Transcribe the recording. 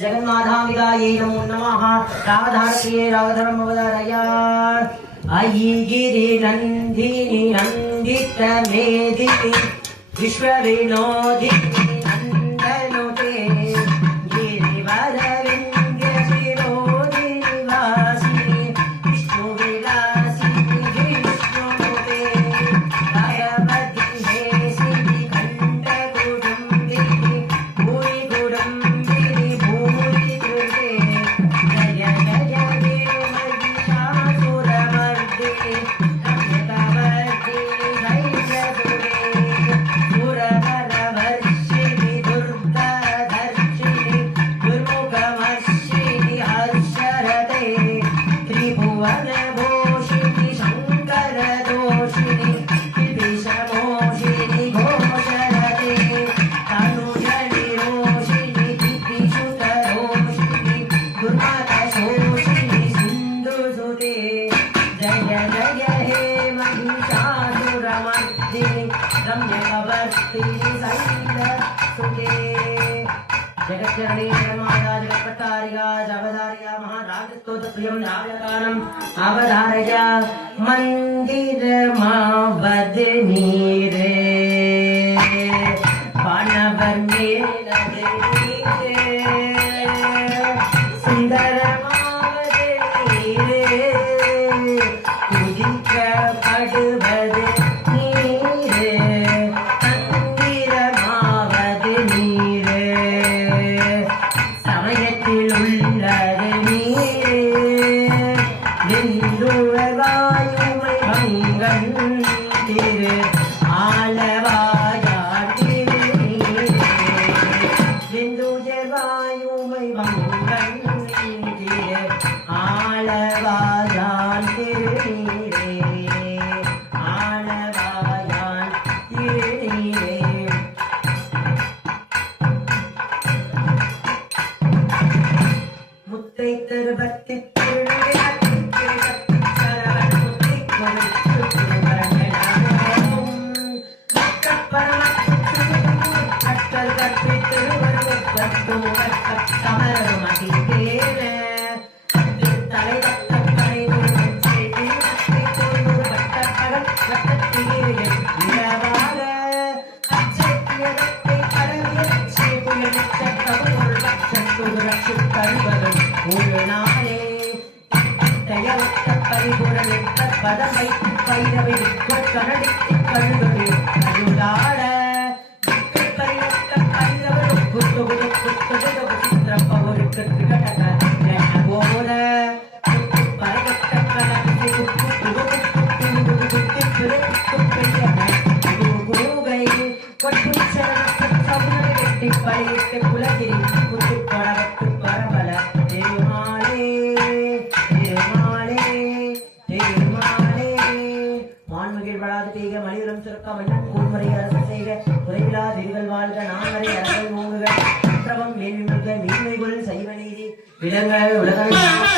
ஜெகநாதாம்பிகாயை நமோ நமஹ ராமதாரத்தியே ராமதரம் அவதாரயார் ஐகிரி நந்தினி நந்தித்த மேதினி விஸ்வவினோதினி रम्यकवर्तिनि सैल सुते जगज्जननी जगन्माता जगत्पट्टारिका जगदार्या महाराजस्तोत्रप्रियं नाव्यगानम् अवधारय मन्दिरमावदनीरे நின்றுழவாயுமை பங்கன் திரு ஆளவாயான் திரு நீரே திரு ஆளவாயான் ஒரு நாளே பரிபுரணித்த பதமை பைரவை கரடித்து கழுகவே அருளாட பரியத்த பைரவர் குத்துகுது குத்துகுது சித்திரப்ப ஒரு கட்டு கடக போல. பரகட்ட கலகத்தை குத்து குத்து குத்து குத்து குத்து குத்து கூகை கொட்டு சரண சவுனரை வெட்டி பழியிட்டு குலகிரி மான்மகிழ் வளாது பெய்க மணிகளும் சுரக்க மன்னன் கூர்மறை அரசு செய்க. குறைவிலா விரிகள் வாழ்க நான்மறை அரசல் மூங்குக குற்றவம் மேன்மிக மீன்மைகள் சைவ நீதி விலங்க உலகம்.